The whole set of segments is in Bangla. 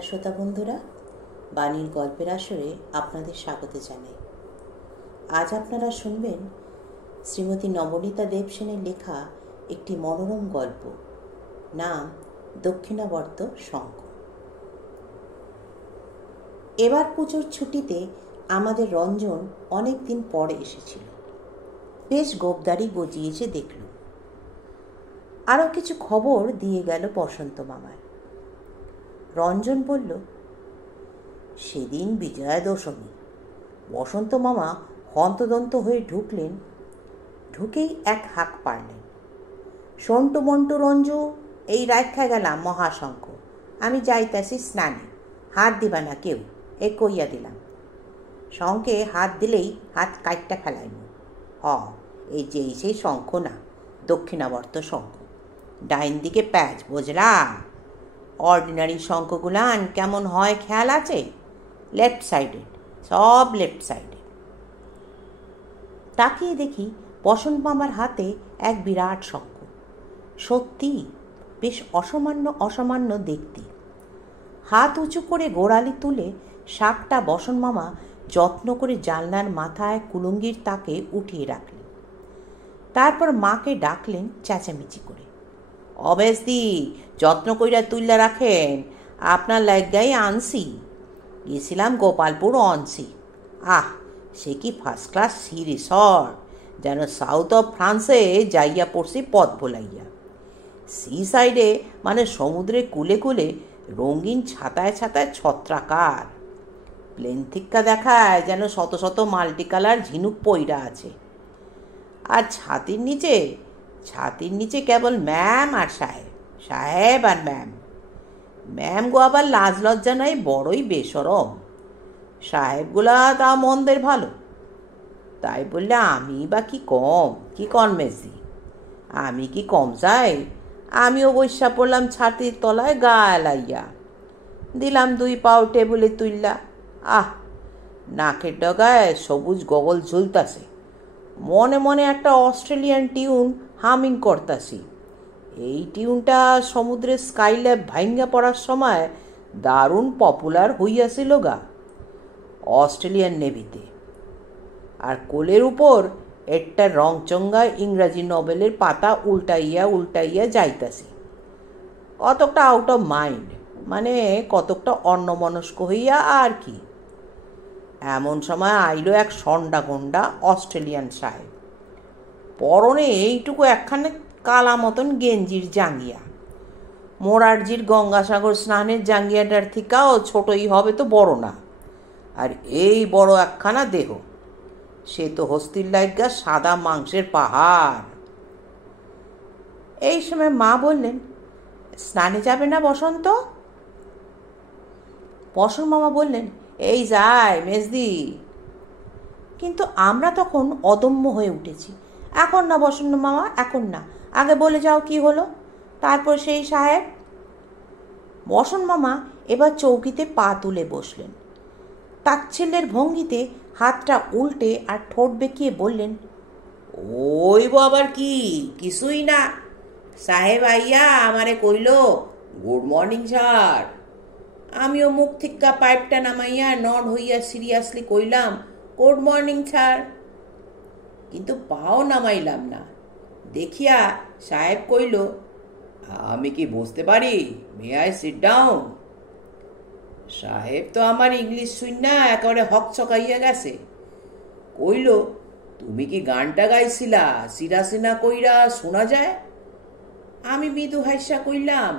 নমস্কার শ্রোতা বন্ধুরা, বাণীর গল্পের আসরে আপনাদের স্বাগত জানাই। আজ আপনারা শুনবেন শ্রীমতী নবনীতা দেবসেনের লেখা একটি মনোরম গল্প, নাম দক্ষিণাবর্ত শঙ্খ। এবার পুজোর ছুটিতে আমাদের রঞ্জন অনেক দিন পরে এসেছিল। বেশ গোবদারি গজিয়েছে দেখল। আরও কিছু খবর দিয়ে গেল বসন্ত মামার। রঞ্জন বলল, সেদিন বিজয়া দশমী। বসন্ত মামা হন্তদন্ত হয়ে ঢুকলেন। ঢুকেই এক হাঁক পারলেন, সন্টু মন্টু রঞ্জু, এই রাখা গেলাম মহাশঙ্খ, আমি যাইতাছি স্নানে, হাত দিবা না কেউ, এ কইয়া দিলাম। শঙ্খে হাত দিলেই হাত কাইটটা ফেলাইব। এই যে সেই শঙ্খ না, দক্ষিণাবর্ত শঙ্খ, ডাইন দিকে প্যাচ, বুঝলা? অর্ডিনারি শঙ্খগুলান কেমন হয় খেয়াল আছে? লেফট সাইডেড, সব লেফট সাইডেড। তাকিয়ে দেখি বসন্ত মামার হাতে এক বিরাট শঙ্খ। সত্যি বেশ অসামান্য দেখতে। হাত উঁচু করে গোড়ালি তুলে শাকটা বসন্ত মামা যত্ন করে জানলার মাথায় কুলুঙ্গির তাকে উঠিয়ে রাখলেন। তারপর মাকে ডাকলেন চেঁচামেচি করে, অবেশদি যত্ন কইরা তুললা রাখেন, আপনার লাগাই আনছি। গেছিলাম গোপালপুর অনসি। সে কি ফার্স্ট ক্লাস সি রিসর্ট, যেন সাউথ অফ ফ্রান্সে যাইয়া পড়ছি পথ ভোলাইয়া। সি সাইডে মানে সমুদ্রে কুলে কুলে রঙিন ছাতায় ছাতায় ছত্রাকার। প্লেন থিক্কা দেখায় যেন শত শত মাল্টি কালার ঝিনুক পইরা আছে। আর ছাতির নিচে কেবল ম্যাম আর সাহেব আর ম্যাম গো আবার লাজ লজ্জা নাই, বড়ই বেসরম। সাহেবগুলা তা মন্দের ভালো। তাই বললে আমি বা কি কনমেজি, আমি কি কম চাই? আমিও বৈশা পড়লাম ছাতির তলায় গা এলাইয়া, দিলাম 2 পাও টেবিলে তুললা। নাকের ডগায় সবুজ গগল ঝুলতাছে। মনে মনে একটা অস্ট্রেলিয়ান টিউন হামিং করতাছি। এই টিউনটা সমুদ্রের স্কাইল্যাব ভাঙ্গা পড়ার সময় দারুণ পপুলার হইয়াছিল গা অস্ট্রেলিয়ান নেভিতে। আর কোলের উপর একটা রংচঙ্গা ইংরাজি নভেলের পাতা উল্টাইয়া যাইতাছি। কতকটা আউট অফ মাইন্ড, মানে কতকটা অন্যমনস্ক হইয়া আর কি। এমন সময় আইলো এক সন্ডা গন্ডা অস্ট্রেলিয়ান সাহেব। পরনে এইটুকু একখানে কালা মতন গেঞ্জির জাঙ্গিয়া। মোরারজির গঙ্গাসাগর স্নানের জাঙ্গিয়াটার থেকেও ছোটই হবে তো বড় না। আর এই বড় একখানা দেহ, সে তো হস্তির লাইগা সাদা মাংসের পাহাড়। এই সময় মা বললেন, স্নানে যাবে না বসন্ত? বসন্ত মামা বললেন, এই যাই মেজদি। কিন্তু আমরা তখন অদম্য হয়ে উঠেছি। এখন না বসন্ত মামা, এখন না, আগে বলে যাও কি হলো, তারপর সেই সাহেব। বসন্ত মামা এবার চৌকিতে পা তুলে বসলেন। তাচ্ছিল্যের ভঙ্গিতে হাতটা উল্টে আর ঠোঁট বেঁকিয়ে বললেন, ওই আবার কিছুই না। সাহেব আইয়া আমারে কইল, গুড মর্নিং স্যার। আমিও মুখ থিক্কা পাইপটা নামাইয়া নড হইয়া সিরিয়াসলি কইলাম, গুড মর্নিং স্যার। কিন্তু পাও নামাইলাম না। দেখিয়া সাহেব কইল, আমি কি বুঝতে পারি, মে আই সিট ডাউন? সাহেব তো আমার ইংলিশ শুইনা একেবারে হকচকাইয়া গেছে। কইল, তুমি কি গানটা গাইছিলা সিরাসিনা কইরা শোনা যায়? আমি মৃদু হাস্যা কইলাম,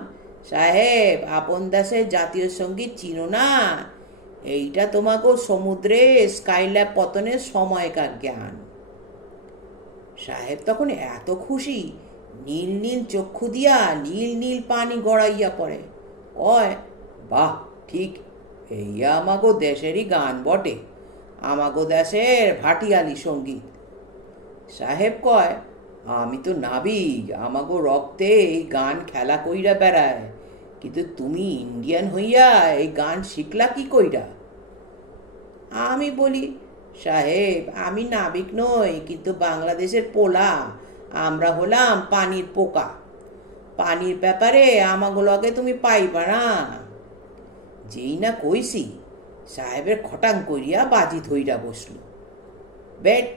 সাহেব আপন দেশের জাতীয় সঙ্গীত চিনো না? এইটা তোমাকে সমুদ্রে স্কাইল্যাব পতনের সময়কার জ্ঞান। সাহেব তখন এত খুশি, নীল নীল চক্ষু দিয়া নীল নীল পানি গড়াইয়া পড়ে। কয়, বাহ, ঠিক, এইয়া আমাগো দেশেরই গান বটে, আমাগো দেশের ভাটিয়ালি সঙ্গীত। সাহেব কয়, আমি তো নাবিক, আমাগো রক্তে এই গান খেলা কইরা বেড়ায়, কিন্তু তুমি ইন্ডিয়ান হইয়া এই গান শিখলা কি কইরা? আমি বলি, সাহেব আমি নাবিক নই, কিন্তু বাংলাদেশের পোলা, আমরা হলাম পানির পোকা। পানির ব্যাপারে আমাগুলোকে তুমি পাইবা না। যেই না কইছি সাহেবের খটাং করিয়া বাজি ধইরা বসল। বেট,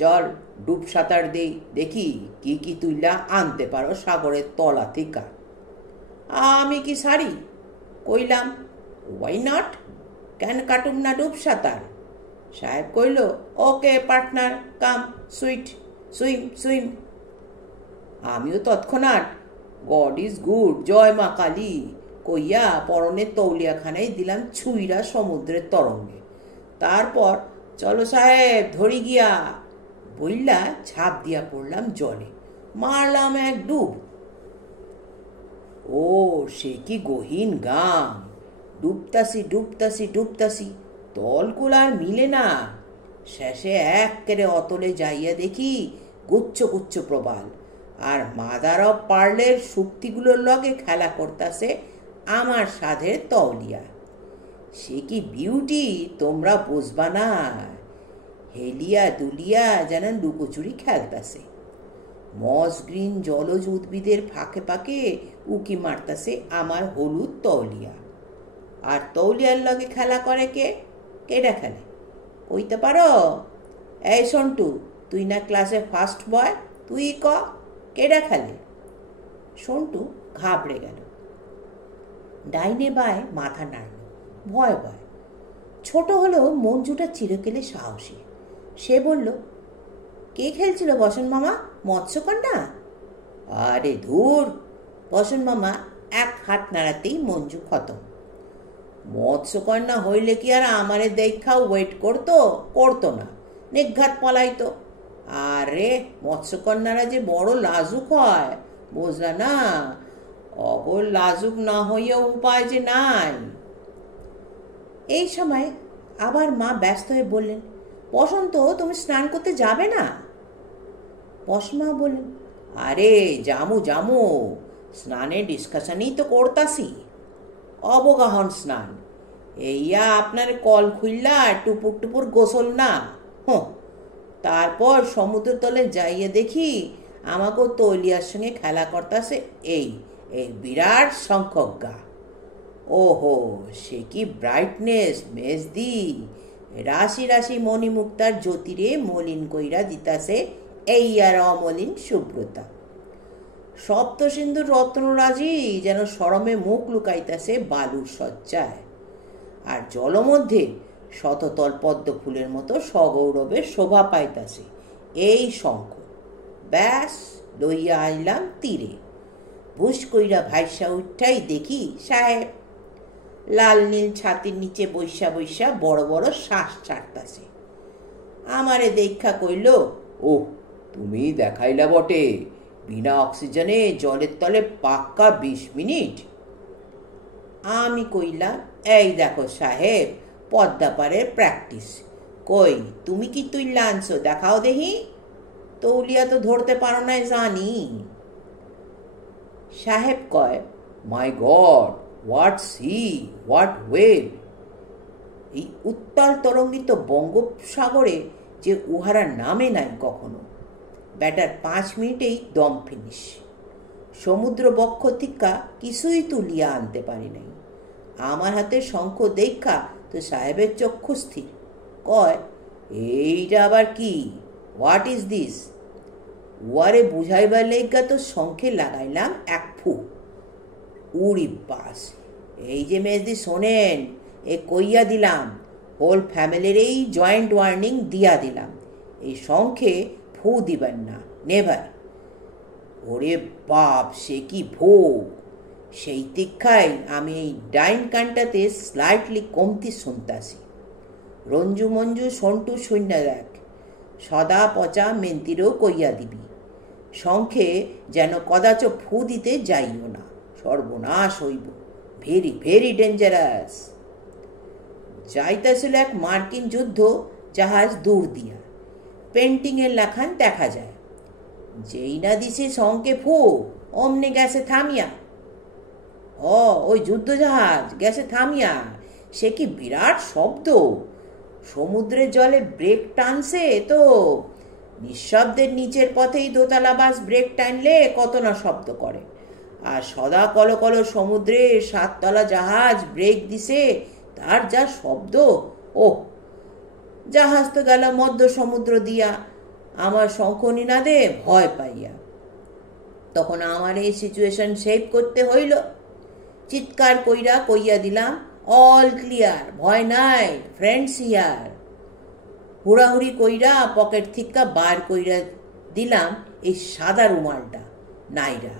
চল ডুব সাঁতার দেই, দেখি কি কি তুইলা আনতে পারো সাগরের তলা থেকে। আমি কি সারি কইলাম, ওয়াই নট, কেন কাটুম না ডুব সাঁতার। সাহেব কইল, ওকে পার্টনার, কাম, সুইম সুইম। আমিও তৎক্ষণাৎ গড ইজ গুড, জয় মা কালী কইয়া পরনের তৌলিয়াখানায় দিলাম ছুঁইরা সমুদ্রের তরঙ্গে। তারপর চলো সাহেব ধরি গিয়া বইলা ঝাঁপ দিয়া পড়লাম জলে, মারলাম এক ডুব। ও সে কি গহীন গাম! ডুবতাছি তলকুল আর মিলে না। শেষে একেবারে অতলে যাইয়া দেখি গুচ্ছ গুচ্ছ প্রবাল, আর মাদার অফ পার্লের শক্তিগুলোর লগে খেলা করতেছে আমার সাধের তওলিয়া। সে কি বিউটি তোমরা বুঝবা না। হেলিয়া দুলিয়া যেন লুকোচুরি খেলতাছে। মস গ্রিন জলজ উদ্ভিদের ফাঁকে ফাঁকে উকি মারতাছে আমার হলুদ তওলিয়া। আর তৌলিয়ার লগে খেলা করে কে? কেডা খেলে কইতে পারো? এই সন্টু, তুই না ক্লাসে ফার্স্ট বয়, তুই ক কেডা খেলে? সন্টু ঘাবড়ে গেল, ডাইনে বায় মাথা নাড়ল, ভয় ভয়। ছোট হলেও মঞ্জুটা চিরকেলে সাহসী। সে বলল, কে খেলছিল বসন মামা, মৎস্যকন্যা? আরে ধুর! বসন মামা এক হাত নাড়াতেই মঞ্জু খতম। মৎস্যকন্যা হইলে কি আর আমারে দেখা ওয়েট করতো না, নিঘাত পলাইতো। আরে মৎস্যকন্যারা যে বড় লাজুক হয়, বুঝলা না? অগর লাজুক না হইয়া উপায় যে নাই। এই সময় আবার মা ব্যস্ত হয়ে বললেন, বসন্ত, তুমি স্নান করতে যাবে না? বসমা বললেন, আরে জামু, স্নানের ডিসকাশনই তো করতাছি। অবগাহন স্নান, এইয়া আপনার কল খুললা টুপুর গোসল না। তারপর সমুদ্র তলে যাইয়া দেখি আমাকেও তৈলিয়ার সঙ্গে খেলা করতেছে এই বিরাট সংখ্যক গা। ওহো, সে কি ব্রাইটনেস মেজদি! রাশি রাশি মণিমুক্তার জ্যোতিরে মলিন কইরা দিতাছে এই আর অমলিন শুভ্রতা। সপ্তসিন্ধুর রত্নরাজি যেন শরমে মুখ লুকাইতেছে বালুর সজ্জায়। আর জলমধ্যে শততল পদ্ম ফুলের মতো সগৌরবে শোভা পাইতেছে এই শঙ্খ। ব্যাস লইয়া আইলাম তীরে। ভুস কইরা ভাইসা উঠাই দেখি সাহেব লাল নীল ছাতির নিচে বৈশা বড় বড় শ্বাস ছাড়তাছে। আমারে দেখা কইল, ও তুমি দেখাইলা বটে, বিনা অক্সিজেনে জলের তলে পাক্কা 20 মিনিট। আমি কইলাম, এই দেখো সাহেব, পদ্মাপাড়ের প্র্যাকটিস। কই তুমি কি তুইলা আনছো, দেখাও দেখি। তৌলিয়া তো ধরতে পারো না জানি। সাহেব কয়, my God, what sea, what wave! এই উত্তাল তরঙ্গিত বঙ্গোপসাগরে যে উহারা নামে নাই কখনো। ব্যাটার 5 মিনিটেই দম ফিনিশ। সমুদ্র বক্ষ থিকা কিছুই তুলিয়া আনতে পারি নাই। আমার হাতে শঙ্খ দেখা তো সাহেবের চক্ষু স্থির। কয়, এইটা আবার কি? What is this? ওয়ারে বুঝাইবার লেগা তো শঙ্খে লাগাইলাম এক ফু। উড়ি বাস! এই যে মেজদি শোনেন, এ কইয়া দিলাম, হোল ফ্যামিলির এই জয়েন্ট ওয়ার্নিং দিয়া দিলাম, এই শঙ্খে ফু দিবেন না, নেভার। ওরে বাপ, সে কি ভোগ! সেই দীক্ষায় আমি এই ডাইন কানটাতে স্লাইটলি কমতি শুনতাছি। রঞ্জু মঞ্জু সন্টু শূন্য দেখ, সদা পচা মেন্তিরও কইয়া দিবি, শঙ্খে যেন কদাচ ফু দিতে যাইও না, সর্বনাশ হইব, ভেরি ভেরি ডেঞ্জারাস। যাইতেছিল এক মার্কিন যুদ্ধ জাহাজ দূর দিয়া, পেন্টিংয়ের লেখান দেখা যায়। যেই না দিছে শঙ্খে ফু, অমনে গেছে থামিয়া। ওই যুদ্ধজাহাজ গেছে থামিয়া। সে কি বিরাট শব্দ! সমুদ্রের জলে ব্রেক টানছে তো। নিঃশব্দের নিচের পথেই দোতলা বাস ব্রেক টানলে কত না শব্দ করে। আর সদা কলো কলো সমুদ্রে 7 তলা জাহাজ ব্রেক দিছে, তার যা শব্দ! ও জাহাজ তো গেল মধ্য সমুদ্র দিয়া, আমার শঙ্খ নিনাদে ভয় পাইয়া। তখন আমার এই সিচুয়েশন সেভ করতে হইল। চিৎকার কইয়া দিলাম, অল ক্লিয়ার, ভয় নাই, ফ্রেন্ডস হিয়ার। হুড়াহুড়ি কইরা পকেট থিকা বার কইরা দিলাম এই সাদা রুমালটা, নাইরা।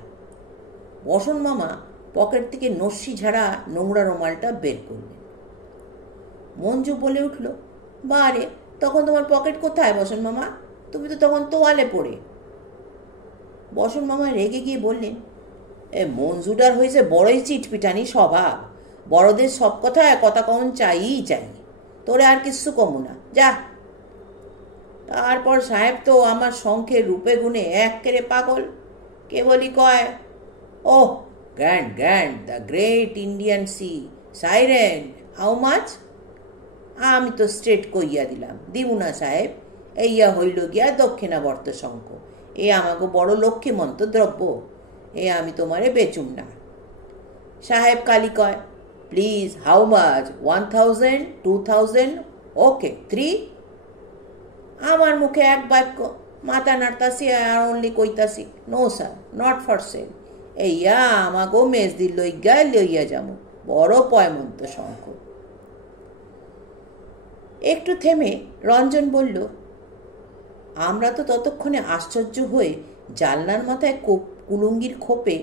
বসন মামা পকেট থেকে নস্যি ঝাড়া নোংরা রুমালটা বের করলেন। মঞ্জু বলে উঠল, বারে, তখন তোমার পকেট কোথায় বসন মামা? তুমি তো তখন তোয়ালে পড়ে। বসন মামা রেগে গিয়ে বললেন, মঞ্জুটার হয়েছে বড়ই চিটপিটানি স্বভাব, বড়দের সব কথায় কথা কখন চাই। তোরে আর কিচ্ছু কমু না, যা। তারপর সাহেব তো আমার শঙ্খের রূপে গুণে এক্কেরে পাগল। কেবলই কয়, oh grand, the great Indian sea, siren, how much? আমি তো স্ট্রেট কইয়া দিলাম, দিবু না সাহেব, এইয়া হইল গিয়া দক্ষিণাবর্ত শঙ্খ, এ আমাকে বড় লক্ষ্মীমন্ত দ্রব্য, এ আমি তোমারে বেচুম না। সাহেব কালি কয়, প্লিজ, হাউ মাচ? 1000, 2000, ওকে, 3? আমার মুখে এক বাক্য, মাথা নাড়তাছি আর অনলি কইতাছি, no sir, not for sale, এইয়া আমাগো মেজদির লইয়া যাবো, বড় পয়মন্ত শঙ্খ। একটু থেমে রঞ্জন বলল, আমরা তো ততক্ষণে আশ্চর্য হয়ে জানলার মাথায় কুলুঙ্গির খোপে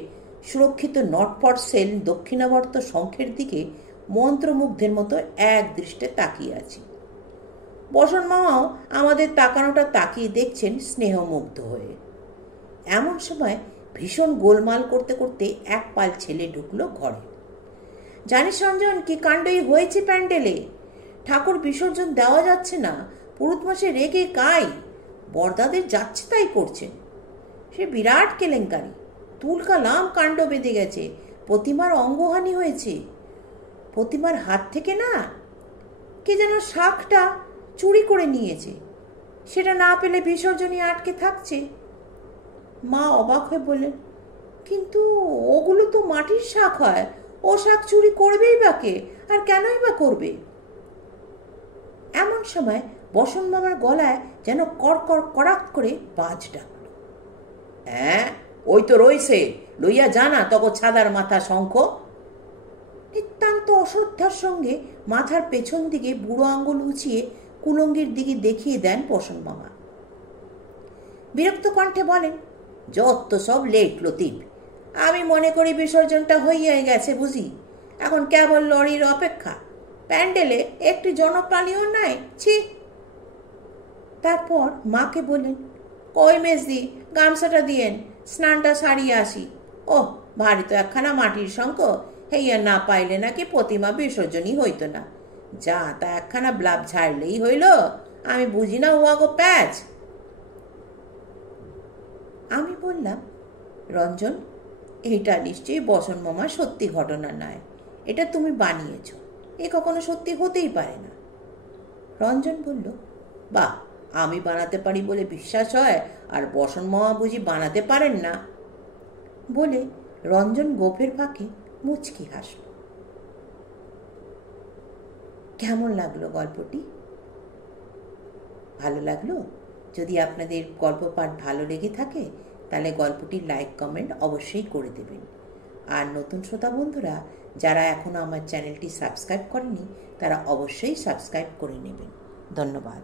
সুরক্ষিত নট ফর সেল দক্ষিণাবর্ত শঙ্খের দিকে মন্ত্রমুগ্ধের মতো এক দৃষ্টে তাকিয়ে আছি। বসন মামাও আমাদের তাকানোটা তাকিয়ে দেখছেন স্নেহমুগ্ধ হয়ে। এমন সময় ভীষণ গোলমাল করতে করতে এক পাল ছেলে ঢুকলো ঘরে। জানিস রঞ্জন, কি কাণ্ডই হয়েছে প্যান্ডেলে? ঠাকুর বিসর্জন দেওয়া যাচ্ছে না, পুরুত মাসে রেগে কাই, বরদাদের যাচ্ছে তাই করছেন। সে বিরাট কেলেঙ্কারি, তুলকালাম কাণ্ড বেঁধে গেছে, প্রতিমার অঙ্গহানি হয়েছে। প্রতিমার হাত থেকে না কে যেন শাঁখটা চুরি করে নিয়েছে, সেটা না পেলে বিসর্জনই আটকে থাকছে। মা অবাক হয়ে বললেন, কিন্তু ওগুলো তো মাটির শাঁখ হয়, ও শাঁখ চুরি করবেই বা কে, আর কেনই বা করবে? এমন সময় বসন মামার গলায় যেন কড়াক করে বাজ ডাকল। হ্যাঁ, ওই তো রইছে, লইয়া জানা তক ছাদার মাথা শঙ্খ। নিতান্ত অশ্রদ্ধার সঙ্গে মাথার পেছন দিকে বুড়ো আঙ্গুল উঁচিয়ে কুলঙ্গির দিকে দেখিয়ে দেন বসন মামা। বিরক্ত কণ্ঠে বলেন, যত সব লেট লতিফ, আমি মনে করি বিসর্জনটা হইয়া গেছে বুঝি, এখন কেবল লরির অপেক্ষা, প্যান্ডেলে একটি জনপ্রাণীও নাই, ছি। তারপর মাকে বললেন, কই মেজদি, গামছাটা দিয়েন, স্নানটা সারিয়ে আসি। ও ভারী তো একখানা মাটির শঙ্খ, হেইয়া না পাইলে নাকি প্রতিমা বিসর্জনই হইতো না, যা তা একখানা ব্লাব ঝাড়লেই হইল, আমি বুঝি না উয়াগো প্যাচ। আমি বললাম, রঞ্জন, এটা নিশ্চয়ই বসন মামা সত্যি ঘটনা নয়, এটা তুমি বানিয়েছ, এ কখনো সত্যি হতেই পারে না। রঞ্জন বলল, বাহ, আমি বানাতে পারি বলে বিশ্বাস হয়, আর বসন মামা বুঝি বানাতে পারেন না? বলে রঞ্জন গোফের ফাঁকে মুচকি হাসল। কেমন লাগলো গল্পটি? ভালো লাগলো? যদি আপনাদের গল্প পাঠ ভালো লেগে থাকে তাহলে গল্পটি লাইক কমেন্ট অবশ্যই করে দেবেন। আর নতুন শ্রোতা বন্ধুরা যারা এখনও আমার চ্যানেলটি সাবস্ক্রাইব করেনি তারা অবশ্যই সাবস্ক্রাইব করে নেবেন। ধন্যবাদ।